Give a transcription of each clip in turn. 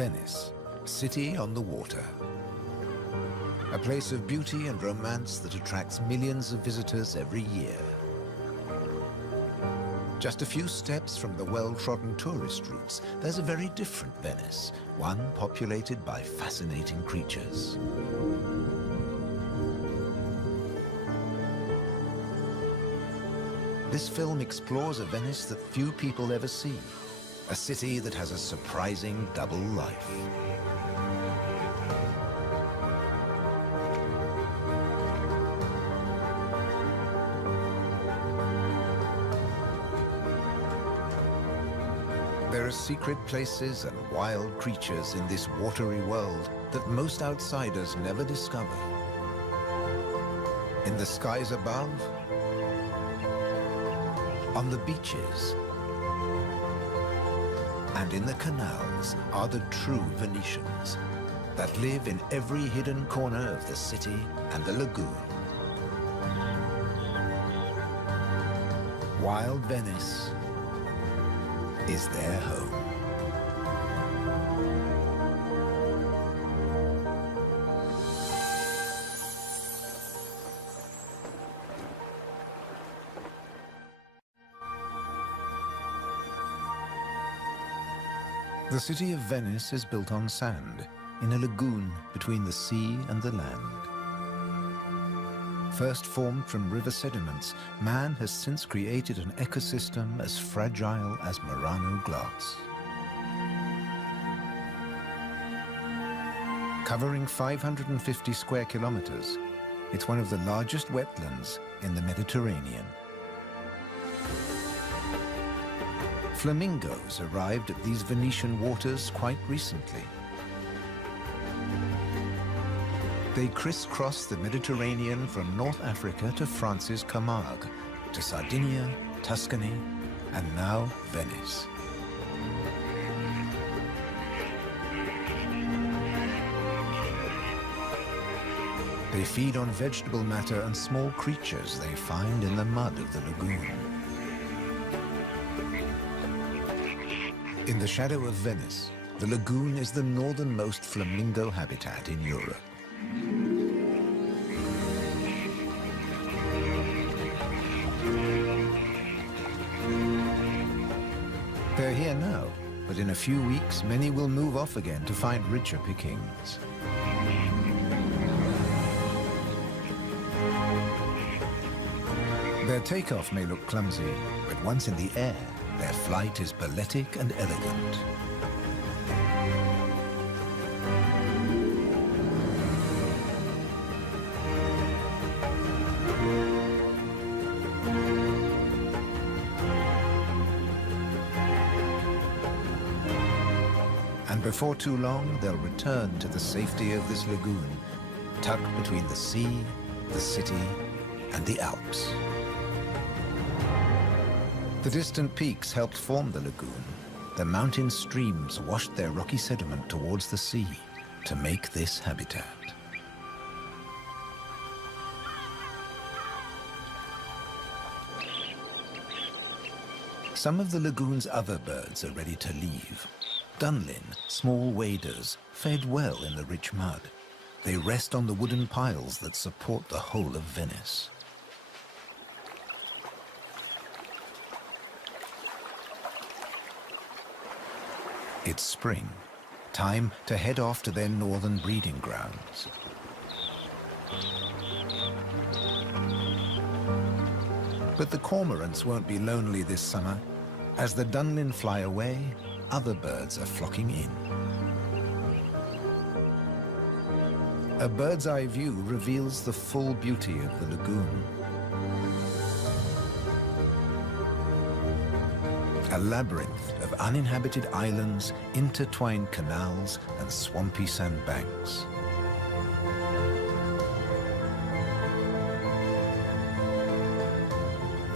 Venice, city on the water. A place of beauty and romance that attracts millions of visitors every year. Just a few steps from the well-trodden tourist routes, there's a very different Venice, one populated by fascinating creatures. This film explores a Venice that few people ever see, a city that has a surprising double life. There are secret places and wild creatures in this watery world that most outsiders never discover. In the skies above, on the beaches, and in the canals are the true Venetians that live in every hidden corner of the city and the lagoon. Wild Venice is their home. The city of Venice is built on sand, in a lagoon between the sea and the land. First formed from river sediments, man has since created an ecosystem as fragile as Murano glass. Covering 550 square kilometers, it's one of the largest wetlands in the Mediterranean. Flamingos arrived at these Venetian waters quite recently. They crisscross the Mediterranean from North Africa to France's Camargue, to Sardinia, Tuscany, and now Venice. They feed on vegetable matter and small creatures they find in the mud of the lagoon. In the shadow of Venice, the lagoon is the northernmost flamingo habitat in Europe. They're here now, but in a few weeks, many will move off again to find richer pickings. Their takeoff may look clumsy, but once in the air, their flight is balletic and elegant. And before too long, they'll return to the safety of this lagoon, tucked between the sea, the city, and the Alps. The distant peaks helped form the lagoon. The mountain streams washed their rocky sediment towards the sea to make this habitat. Some of the lagoon's other birds are ready to leave. Dunlin, small waders, fed well in the rich mud. They rest on the wooden piles that support the whole of Venice. It's spring, time to head off to their northern breeding grounds. But the cormorants won't be lonely this summer. As the dunlin fly away, other birds are flocking in. A bird's eye view reveals the full beauty of the lagoon. A labyrinth of uninhabited islands, intertwined canals, and swampy sandbanks.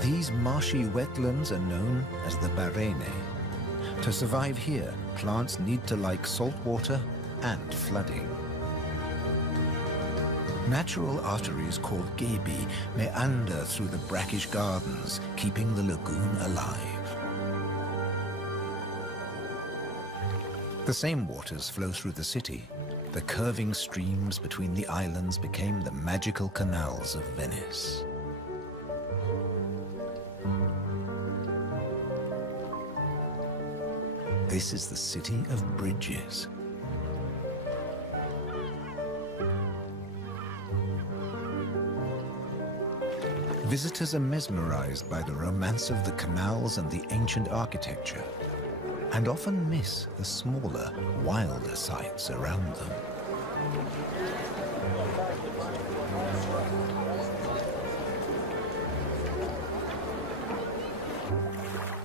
These marshy wetlands are known as the barene. To survive here, plants need to like salt water and flooding. Natural arteries called gabi meander through the brackish gardens, keeping the lagoon alive. The same waters flow through the city. The curving streams between the islands became the magical canals of Venice. This is the city of bridges. Visitors are mesmerized by the romance of the canals and the ancient architecture, and often miss the smaller, wilder sights around them.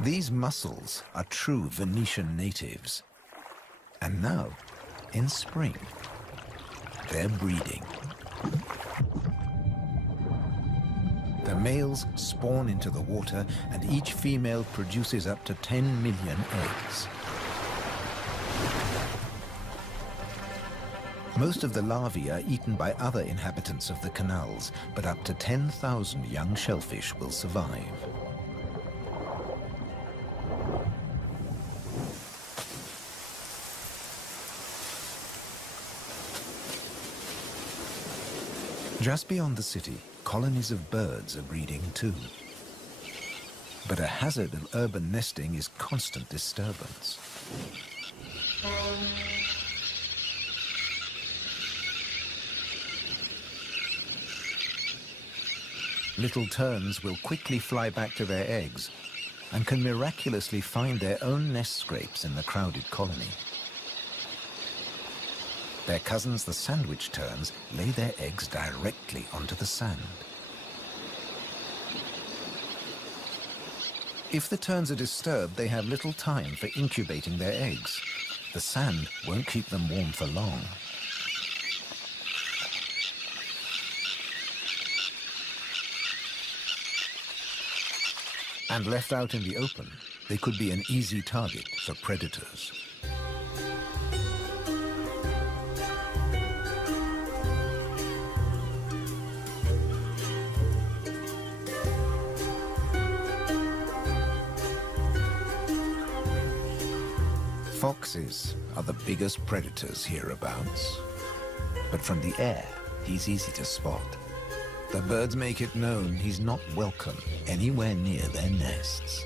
These mussels are true Venetian natives. And now, in spring, they're breeding. The males spawn into the water, and each female produces up to 10 million eggs. Most of the larvae are eaten by other inhabitants of the canals, but up to 10,000 young shellfish will survive. Just beyond the city, colonies of birds are breeding too. But a hazard of urban nesting is constant disturbance. Little terns will quickly fly back to their eggs and can miraculously find their own nest scrapes in the crowded colony. Their cousins, the sandwich terns, lay their eggs directly onto the sand. If the terns are disturbed, they have little time for incubating their eggs. The sand won't keep them warm for long. And left out in the open, they could be an easy target for predators. Foxes are the biggest predators hereabouts. But from the air, he's easy to spot. The birds make it known he's not welcome anywhere near their nests.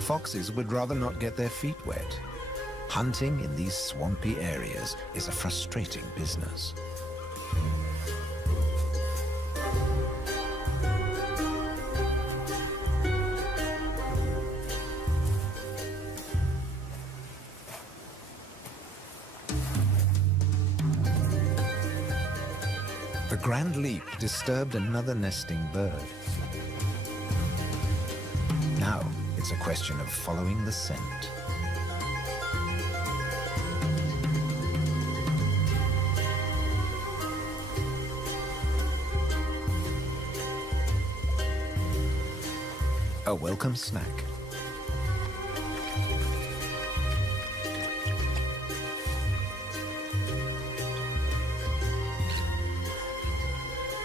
Foxes would rather not get their feet wet. Hunting in these swampy areas is a frustrating business. The grand leap disturbed another nesting bird. Now it's a question of following the scent. A welcome snack.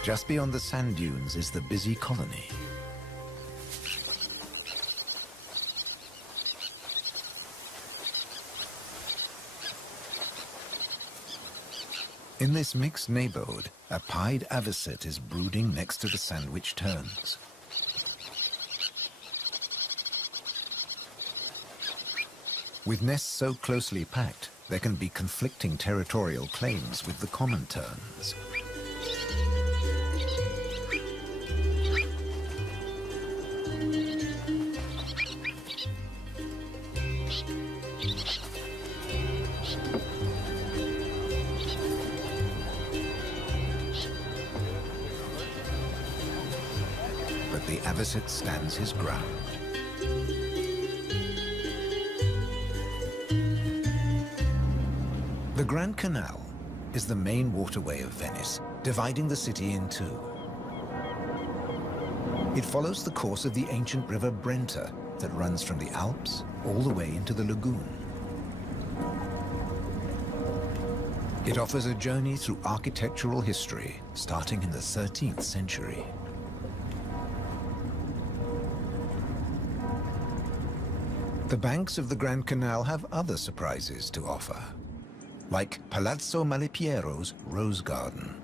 Just beyond the sand dunes is the busy colony. In this mixed neighborhood, a pied avocet is brooding next to the sandwich terns. With nests so closely packed, there can be conflicting territorial claims with the common terns. But the avocet stands his ground. The Grand Canal is the main waterway of Venice, dividing the city in two. It follows the course of the ancient river Brenta that runs from the Alps all the way into the lagoon. It offers a journey through architectural history starting in the 13th century. The banks of the Grand Canal have other surprises to offer, like Palazzo Malipiero's Rose Garden.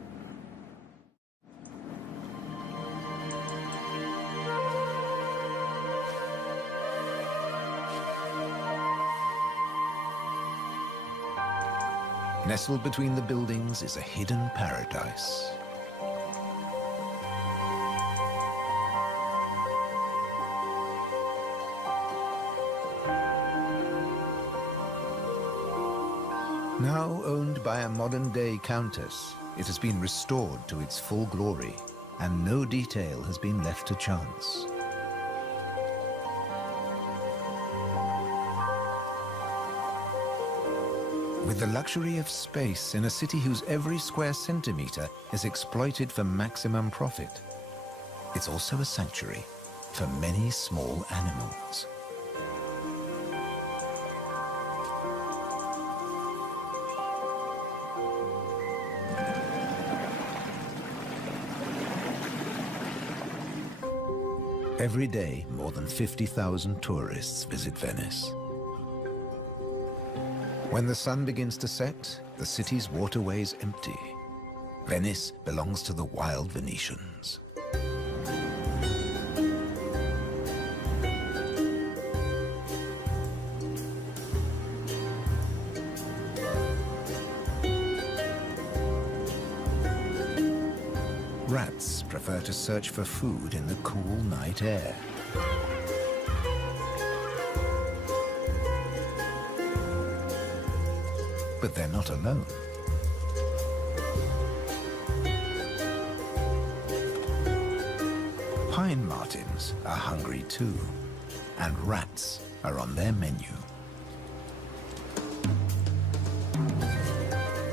Nestled between the buildings is a hidden paradise. Now owned by a modern-day countess, it has been restored to its full glory, and no detail has been left to chance. With the luxury of space in a city whose every square centimeter is exploited for maximum profit, it's also a sanctuary for many small animals. Every day, more than 50,000 tourists visit Venice. When the sun begins to set, the city's waterways empty. Venice belongs to the wild Venetians. Rats prefer to search for food in the cool night air. But they're not alone. Pine martins are hungry too, and rats are on their menu.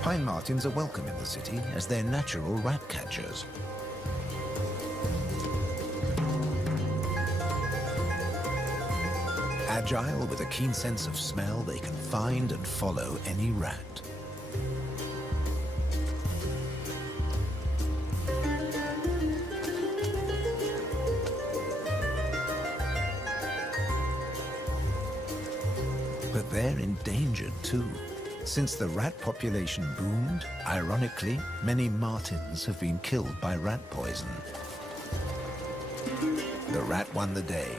Pine martins are welcome in the city as they're natural rat catchers. Agile, with a keen sense of smell, they can find and follow any rat. But they're endangered too. Since the rat population boomed, ironically, many martins have been killed by rat poison. The rat won the day,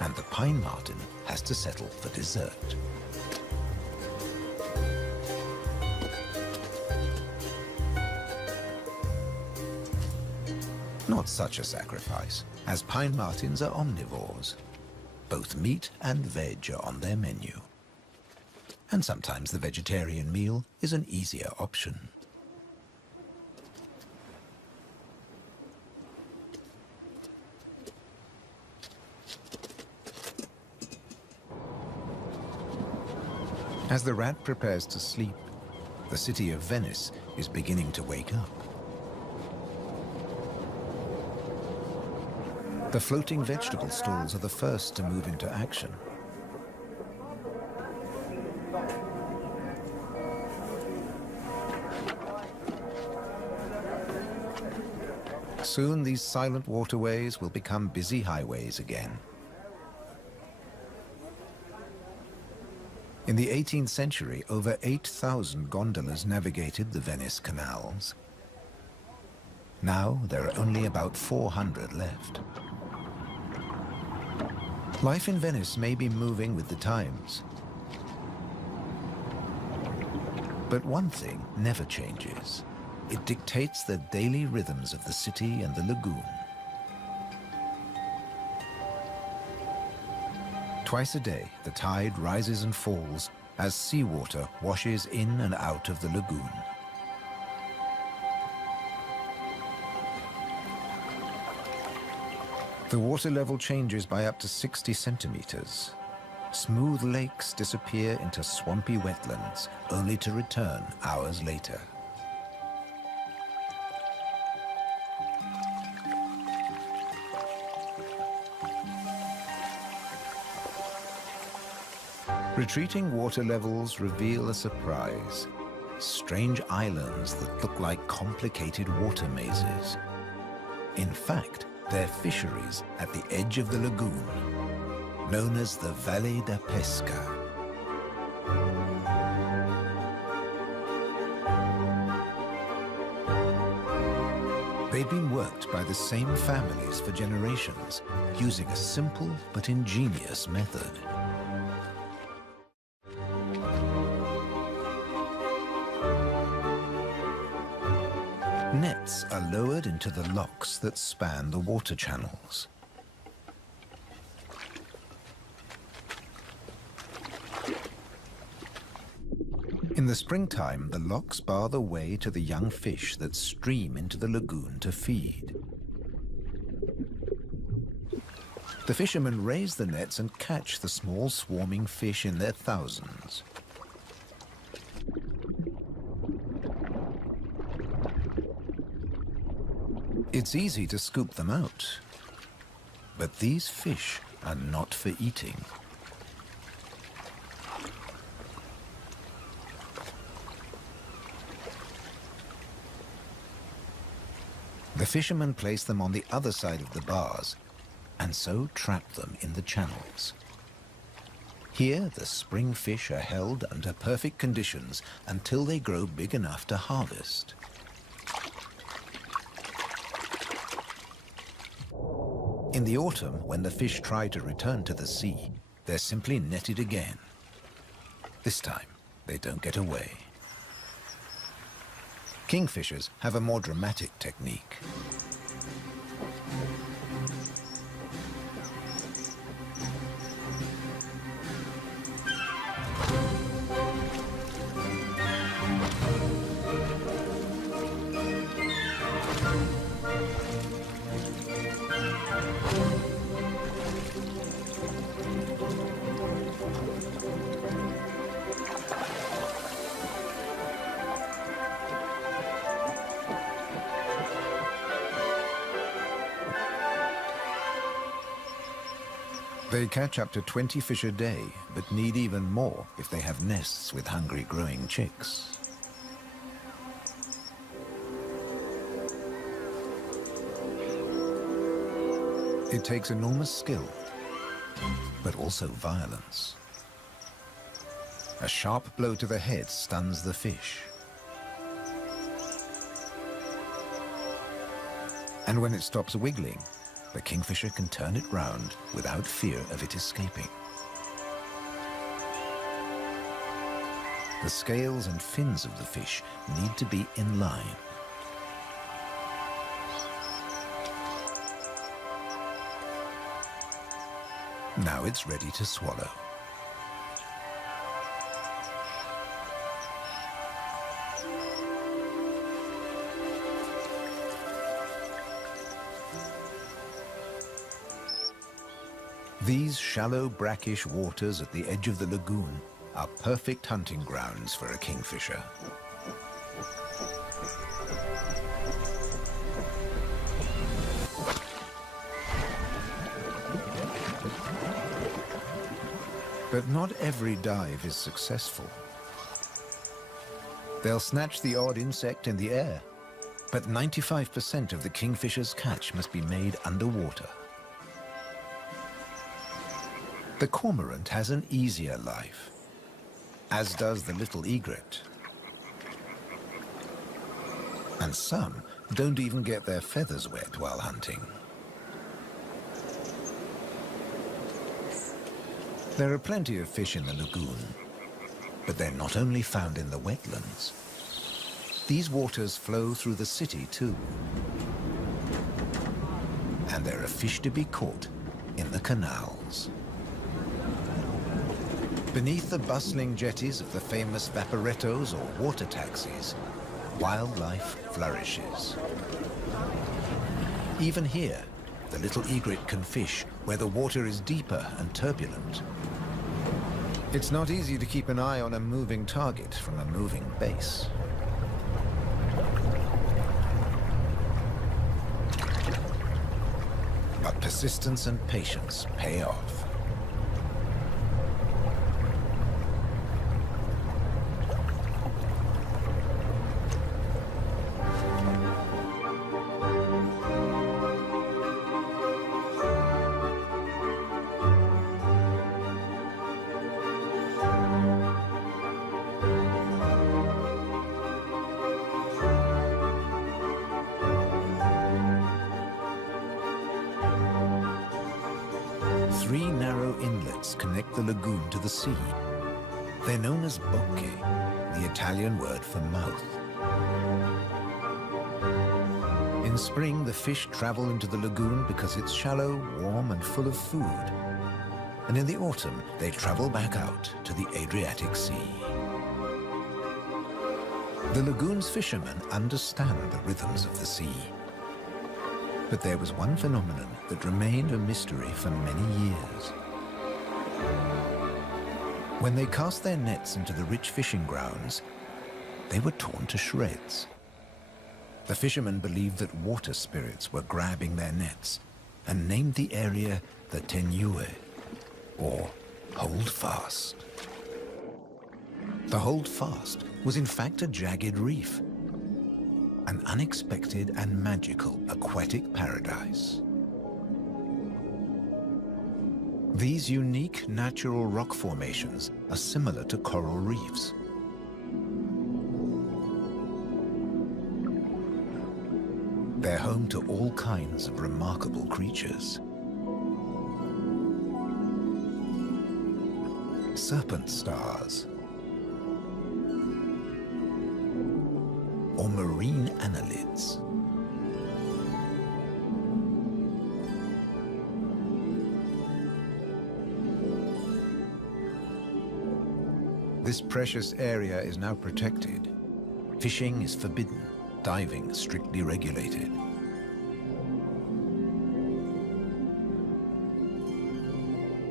and the pine marten has to settle for dessert. Not such a sacrifice, as pine martens are omnivores. Both meat and veg are on their menu. And sometimes the vegetarian meal is an easier option. As the rat prepares to sleep, the city of Venice is beginning to wake up. The floating vegetable stalls are the first to move into action. Soon these silent waterways will become busy highways again. In the 18th century, over 8,000 gondolas navigated the Venice canals. Now, there are only about 400 left. Life in Venice may be moving with the times. But one thing never changes. It dictates the daily rhythms of the city and the lagoon. Twice a day, the tide rises and falls as seawater washes in and out of the lagoon. The water level changes by up to 60 centimeters. Smooth lakes disappear into swampy wetlands, only to return hours later. Retreating water levels reveal a surprise. Strange islands that look like complicated water mazes. In fact, they're fisheries at the edge of the lagoon. known as the Valle da Pesca. They've been worked by the same families for generations, using a simple but ingenious method. Nets are lowered into the locks that span the water channels. In the springtime, the locks bar the way to the young fish that stream into the lagoon to feed. The fishermen raise the nets and catch the small swarming fish in their thousands. It's easy to scoop them out, but these fish are not for eating. The fishermen place them on the other side of the bars and so trap them in the channels. Here, the spring fish are held under perfect conditions until they grow big enough to harvest. In the autumn, when the fish try to return to the sea, they're simply netted again. This time, they don't get away. Kingfishers have a more dramatic technique. They catch up to 20 fish a day, but need even more if they have nests with hungry growing chicks. It takes enormous skill, but also violence. A sharp blow to the head stuns the fish. And when it stops wiggling, the kingfisher can turn it round without fear of it escaping. The scales and fins of the fish need to be in line. Now it's ready to swallow. These shallow, brackish waters at the edge of the lagoon are perfect hunting grounds for a kingfisher. But not every dive is successful. They'll snatch the odd insect in the air, but 95% of the kingfisher's catch must be made underwater. The cormorant has an easier life, as does the little egret. And some don't even get their feathers wet while hunting. There are plenty of fish in the lagoon, but they're not only found in the wetlands. These waters flow through the city too. And there are fish to be caught in the canals. Beneath the bustling jetties of the famous vaporettos or water taxis, wildlife flourishes. Even here, the little egret can fish where the water is deeper and turbulent. It's not easy to keep an eye on a moving target from a moving base. But persistence and patience pay off. 3 narrow inlets connect the lagoon to the sea. They're known as bocche, the Italian word for mouth. In spring, the fish travel into the lagoon because it's shallow, warm, and full of food. And in the autumn, they travel back out to the Adriatic Sea. The lagoon's fishermen understand the rhythms of the sea. But there was one phenomenon that remained a mystery for many years. When they cast their nets into the rich fishing grounds, they were torn to shreds. The fishermen believed that water spirits were grabbing their nets and named the area the Tenue, or Hold Fast. The Hold Fast was in fact a jagged reef, an unexpected and magical aquatic paradise. These unique natural rock formations are similar to coral reefs. They're home to all kinds of remarkable creatures. Serpent stars, or marine annelids. This precious area is now protected. Fishing is forbidden, diving strictly regulated.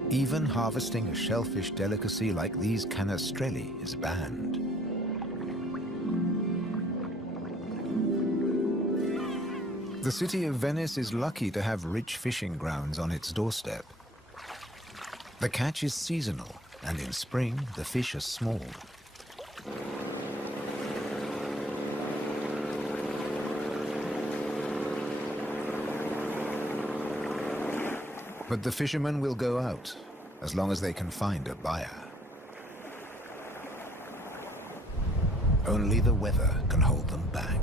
Even harvesting a shellfish delicacy like these canestrelli is banned. The city of Venice is lucky to have rich fishing grounds on its doorstep. The catch is seasonal, and in spring, the fish are small. But the fishermen will go out, as long as they can find a buyer. Only the weather can hold them back.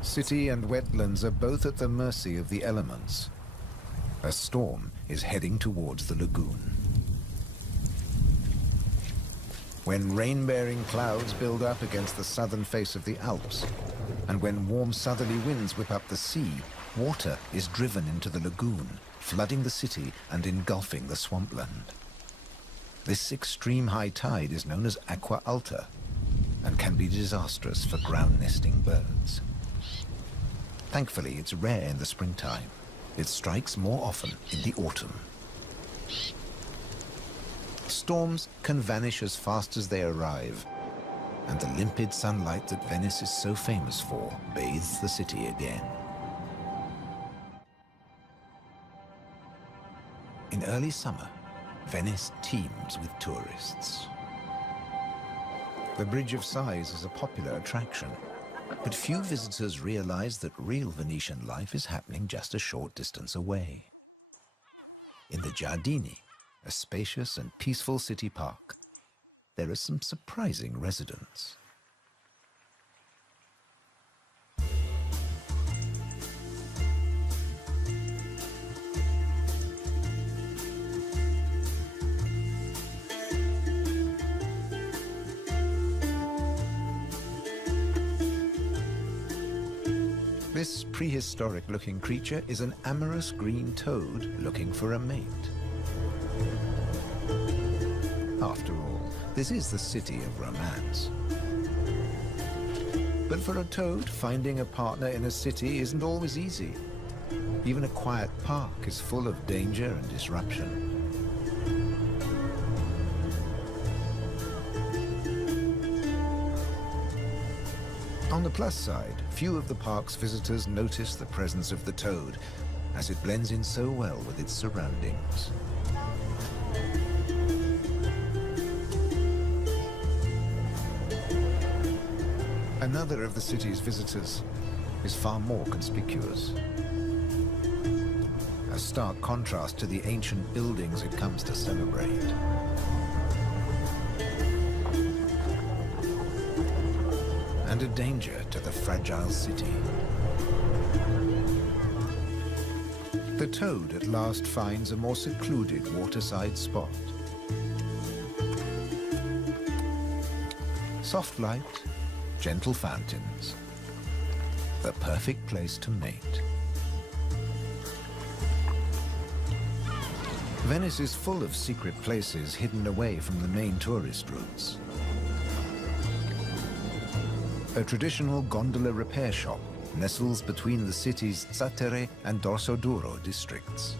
City and wetlands are both at the mercy of the elements. A storm is heading towards the lagoon. When rain-bearing clouds build up against the southern face of the Alps, and when warm southerly winds whip up the sea, water is driven into the lagoon, flooding the city and engulfing the swampland. This extreme high tide is known as aqua alta and can be disastrous for ground-nesting birds. Thankfully, it's rare in the springtime. It strikes more often in the autumn. Storms can vanish as fast as they arrive, and the limpid sunlight that Venice is so famous for bathes the city again. In early summer, Venice teems with tourists. The Bridge of Sighs is a popular attraction, but few visitors realize that real Venetian life is happening just a short distance away. In the Giardini, a spacious and peaceful city park, there are some surprising residents. This prehistoric-looking creature is an amorous green toad looking for a mate. After all, this is the city of romance. But for a toad, finding a partner in a city isn't always easy. Even a quiet park is full of danger and disruption. On the plus side, few of the park's visitors notice the presence of the toad, as it blends in so well with its surroundings. Another of the city's visitors is far more conspicuous. A stark contrast to the ancient buildings it comes to celebrate. and a danger to the fragile city. The toad at last finds a more secluded waterside spot. Soft light, gentle fountains, the perfect place to mate. Venice is full of secret places hidden away from the main tourist routes. A traditional gondola repair shop nestles between the city's Zattere and Dorsoduro districts.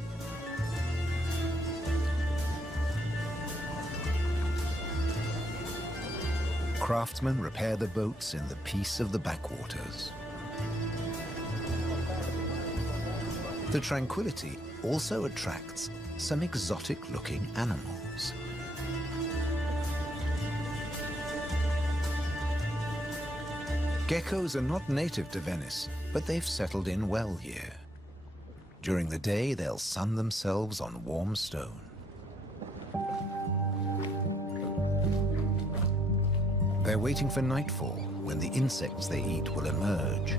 Craftsmen repair the boats in the peace of the backwaters. The tranquility also attracts some exotic-looking animals. Geckos are not native to Venice, but they've settled in well here. During the day, they'll sun themselves on warm stone. They're waiting for nightfall, when the insects they eat will emerge.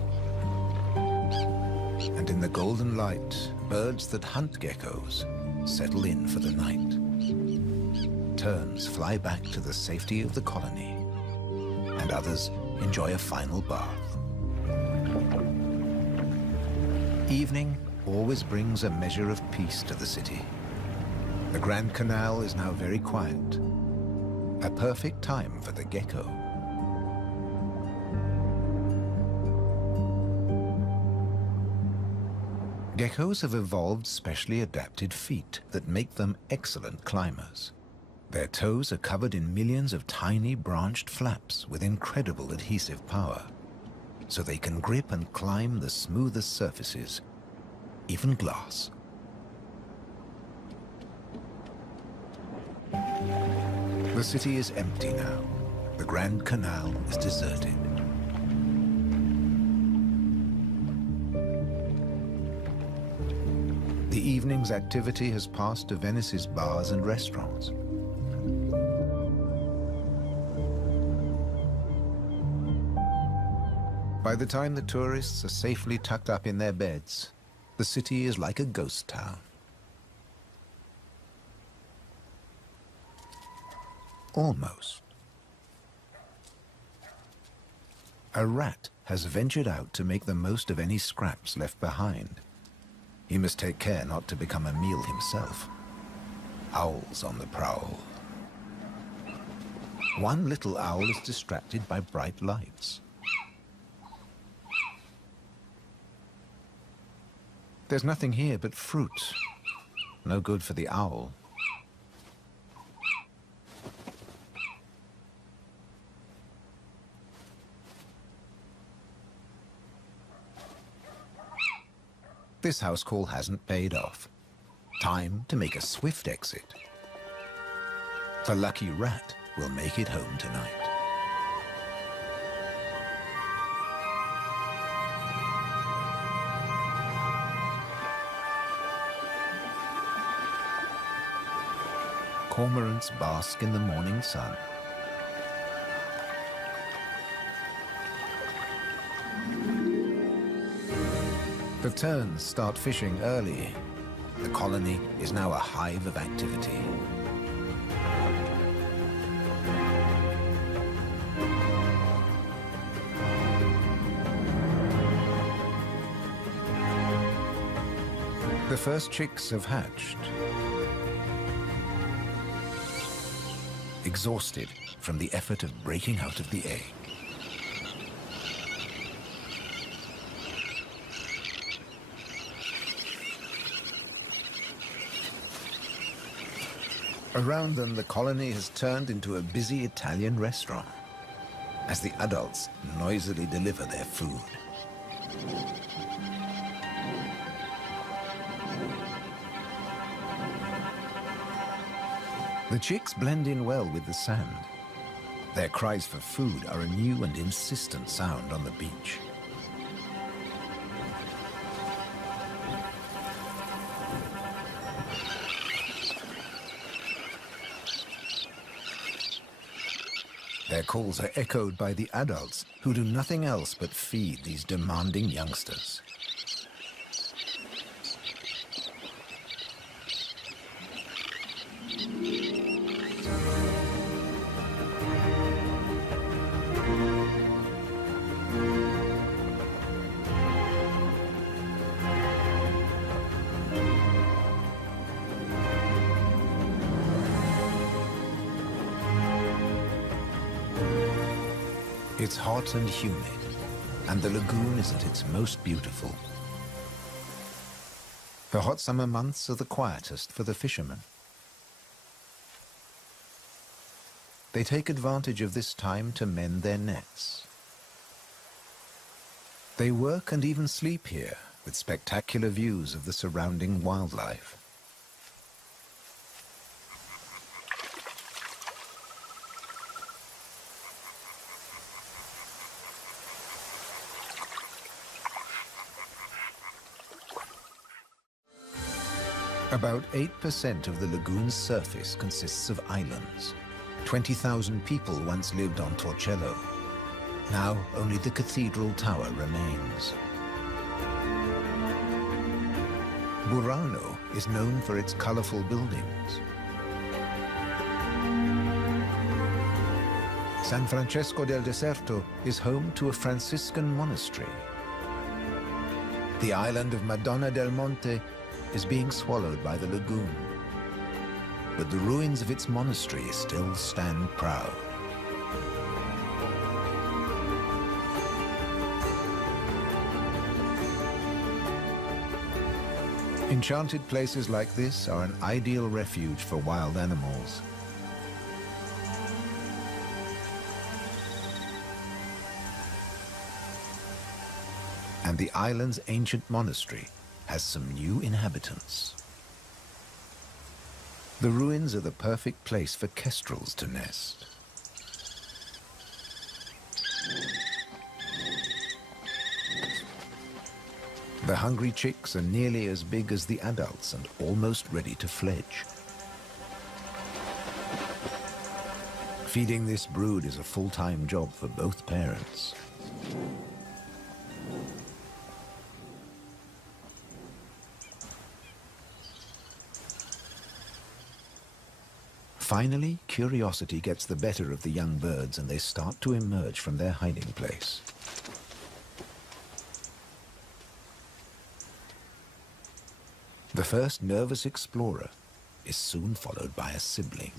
And in the golden light, birds that hunt geckos settle in for the night. Terns fly back to the safety of the colony, and others enjoy a final bath. Evening always brings a measure of peace to the city. The Grand Canal is now very quiet, a perfect time for the gecko. Geckos have evolved specially adapted feet that make them excellent climbers. Their toes are covered in millions of tiny branched flaps with incredible adhesive power, so they can grip and climb the smoothest surfaces, even glass. The city is empty now. The Grand Canal is deserted. The evening's activity has passed to Venice's bars and restaurants. By the time the tourists are safely tucked up in their beds, the city is like a ghost town. Almost. A rat has ventured out to make the most of any scraps left behind. He must take care not to become a meal himself. Owls on the prowl. One little owl is distracted by bright lights. There's nothing here but fruit. No good for the owl. This house call hasn't paid off. Time to make a swift exit. The lucky rat will make it home tonight. Cormorants bask in the morning sun. The terns start fishing early. The colony is now a hive of activity. The first chicks have hatched. Exhausted from the effort of breaking out of the egg. Around them, the colony has turned into a busy Italian restaurant as the adults noisily deliver their food. The chicks blend in well with the sand. Their cries for food are a new and insistent sound on the beach. Their calls are echoed by the adults, who do nothing else but feed these demanding youngsters. It's hot and humid, and the lagoon is at its most beautiful. The hot summer months are the quietest for the fishermen. They take advantage of this time to mend their nets. They work and even sleep here, with spectacular views of the surrounding wildlife. About 8% of the lagoon's surface consists of islands. 20,000 people once lived on Torcello. Now only the cathedral tower remains. Burano is known for its colorful buildings. San Francesco del Deserto is home to a Franciscan monastery. The island of Madonna del Monte is being swallowed by the lagoon, but the ruins of its monastery still stand proud. Enchanted places like this are an ideal refuge for wild animals. And the island's ancient monastery has some new inhabitants. The ruins are the perfect place for kestrels to nest. The hungry chicks are nearly as big as the adults and almost ready to fledge. Feeding this brood is a full-time job for both parents. Finally, curiosity gets the better of the young birds and they start to emerge from their hiding place. The first nervous explorer is soon followed by a sibling.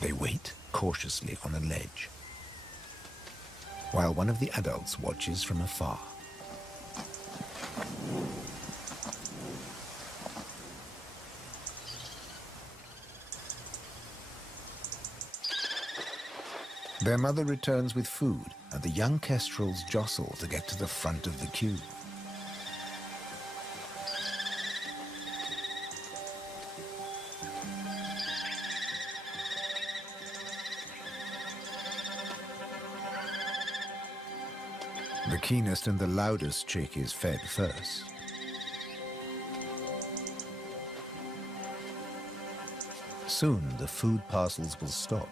They wait cautiously on a ledge, while one of the adults watches from afar. Their mother returns with food, and the young kestrels jostle to get to the front of the queue. The keenest and the loudest chick is fed first. Soon the food parcels will stop.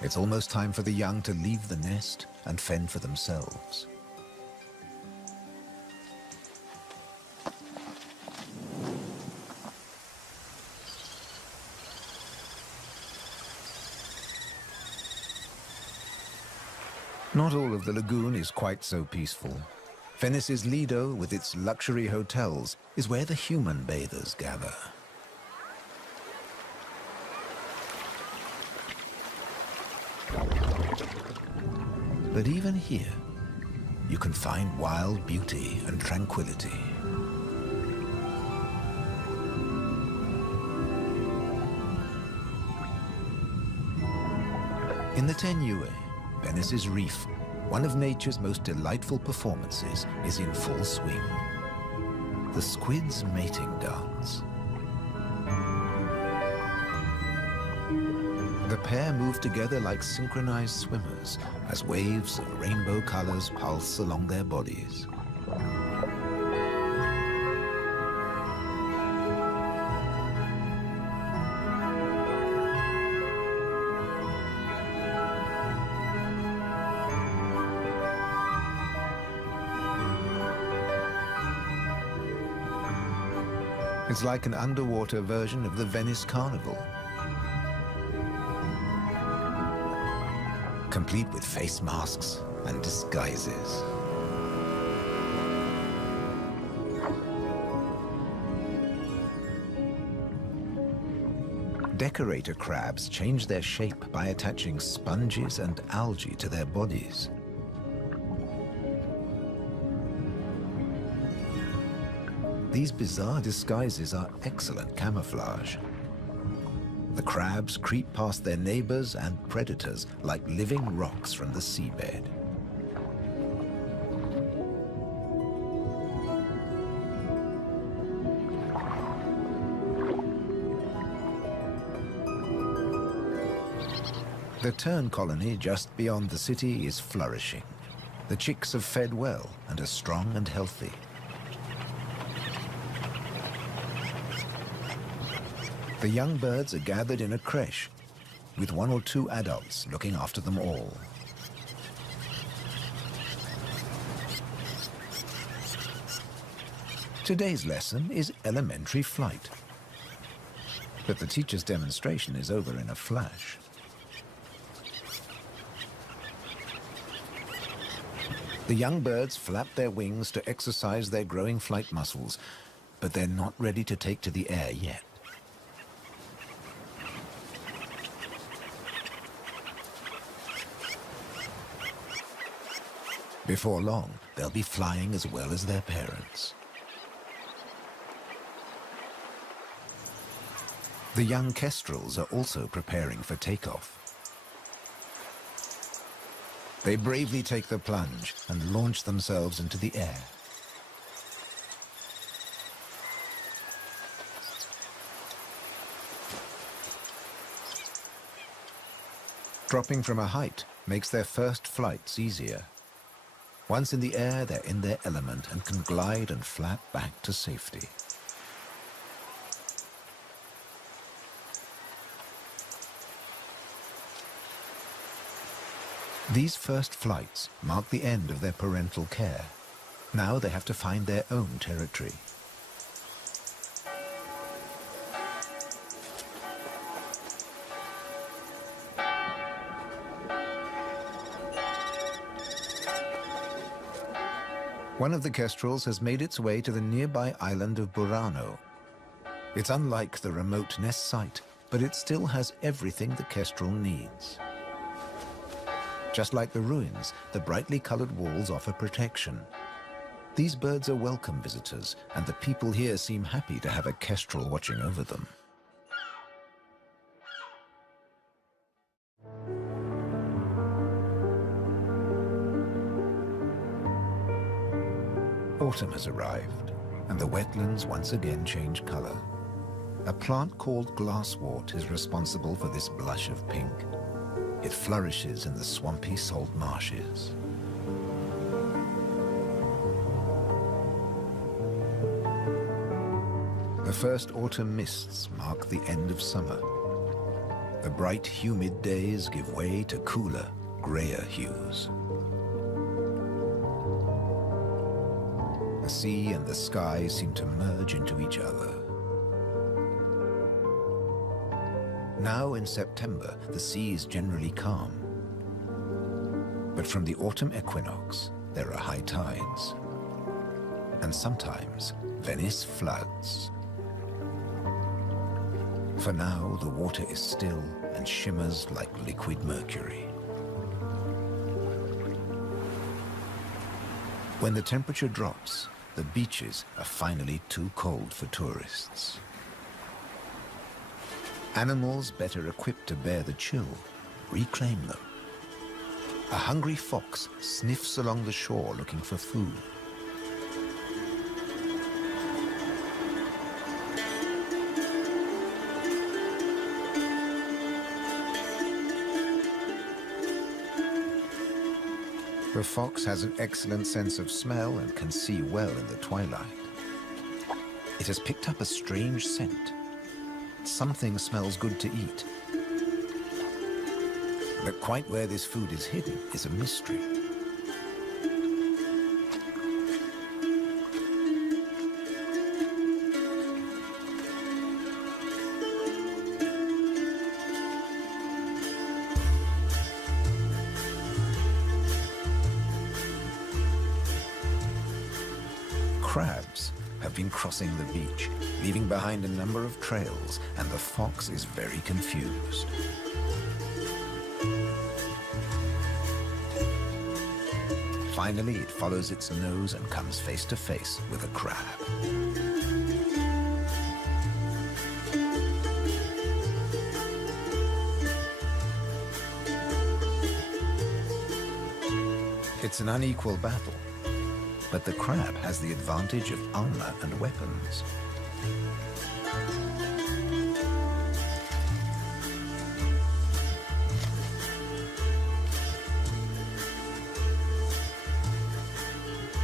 It's almost time for the young to leave the nest and fend for themselves. Not all of the lagoon is quite so peaceful. Venice's Lido, with its luxury hotels, is where the human bathers gather. But even here, you can find wild beauty and tranquility. In the Tenue, Venice's reef, one of nature's most delightful performances is in full swing. The squid's mating dance. The pair move together like synchronized swimmers as waves of rainbow colors pulse along their bodies. It's like an underwater version of the Venice Carnival, complete with face masks and disguises. Decorator crabs change their shape by attaching sponges and algae to their bodies. These bizarre disguises are excellent camouflage. The crabs creep past their neighbors and predators like living rocks from the seabed. The tern colony just beyond the city is flourishing. The chicks have fed well and are strong and healthy. The young birds are gathered in a creche, with 1 or 2 adults looking after them all. Today's lesson is elementary flight, but the teacher's demonstration is over in a flash. The young birds flap their wings to exercise their growing flight muscles, but they're not ready to take to the air yet. Before long, they'll be flying as well as their parents. The young kestrels are also preparing for takeoff. They bravely take the plunge and launch themselves into the air. Dropping from a height makes their first flights easier. Once in the air, they're in their element and can glide and flap back to safety. These first flights mark the end of their parental care. Now they have to find their own territory. One of the kestrels has made its way to the nearby island of Burano. It's unlike the remote nest site, but it still has everything the kestrel needs. Just like the ruins, the brightly colored walls offer protection. These birds are welcome visitors, and the people here seem happy to have a kestrel watching over them. Autumn has arrived, and the wetlands once again change color. A plant called glasswort is responsible for this blush of pink. It flourishes in the swampy salt marshes. The first autumn mists mark the end of summer. The bright, humid days give way to cooler, grayer hues. The sea and the sky seem to merge into each other. Now in September, the sea is generally calm. But from the autumn equinox, there are high tides. And sometimes, Venice floods. For now, the water is still and shimmers like liquid mercury. When the temperature drops, the beaches are finally too cold for tourists. Animals better equipped to bear the chill reclaim them. A hungry fox sniffs along the shore looking for food. The fox has an excellent sense of smell and can see well in the twilight. It has picked up a strange scent. Something smells good to eat. But quite where this food is hidden is a mystery. Crabs have been crossing the beach, leaving behind a number of trails, and the fox is very confused. Finally, it follows its nose and comes face to face with a crab. It's an unequal battle, but the crab has the advantage of armor and weapons.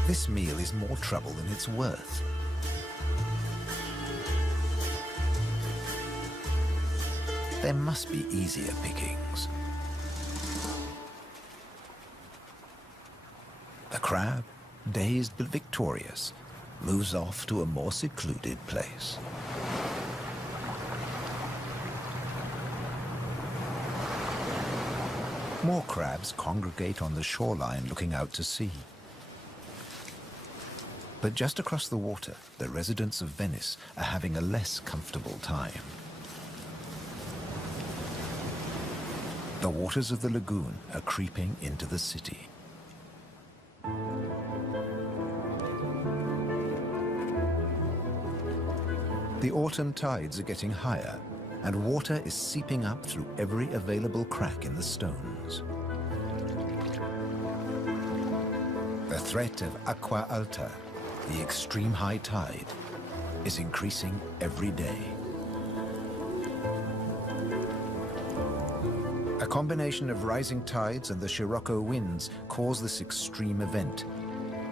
This meal is more trouble than it's worth. There must be easier pickings. The crab, dazed but victorious, moves off to a more secluded place. More crabs congregate on the shoreline looking out to sea. But just across the water, the residents of Venice are having a less comfortable time. The waters of the lagoon are creeping into the city. The autumn tides are getting higher, and water is seeping up through every available crack in the stones. The threat of acqua alta, the extreme high tide, is increasing every day. A combination of rising tides and the Scirocco winds cause this extreme event,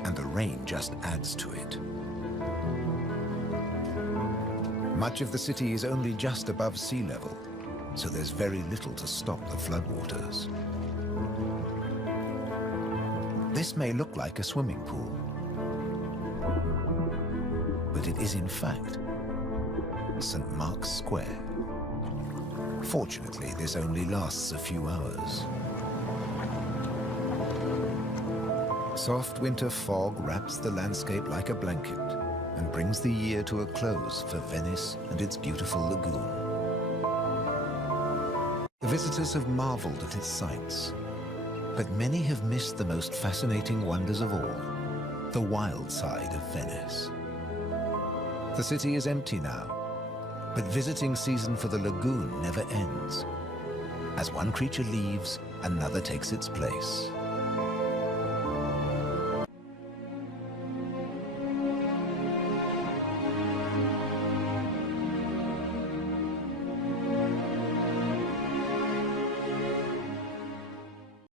and the rain just adds to it. Much of the city is only just above sea level, so there's very little to stop the floodwaters. This may look like a swimming pool, but it is in fact St. Mark's Square. Fortunately, this only lasts a few hours. Soft winter fog wraps the landscape like a blanket and brings the year to a close for Venice and its beautiful lagoon. The visitors have marveled at its sights, but many have missed the most fascinating wonders of all, the wild side of Venice. The city is empty now, but visiting season for the lagoon never ends. As one creature leaves, another takes its place.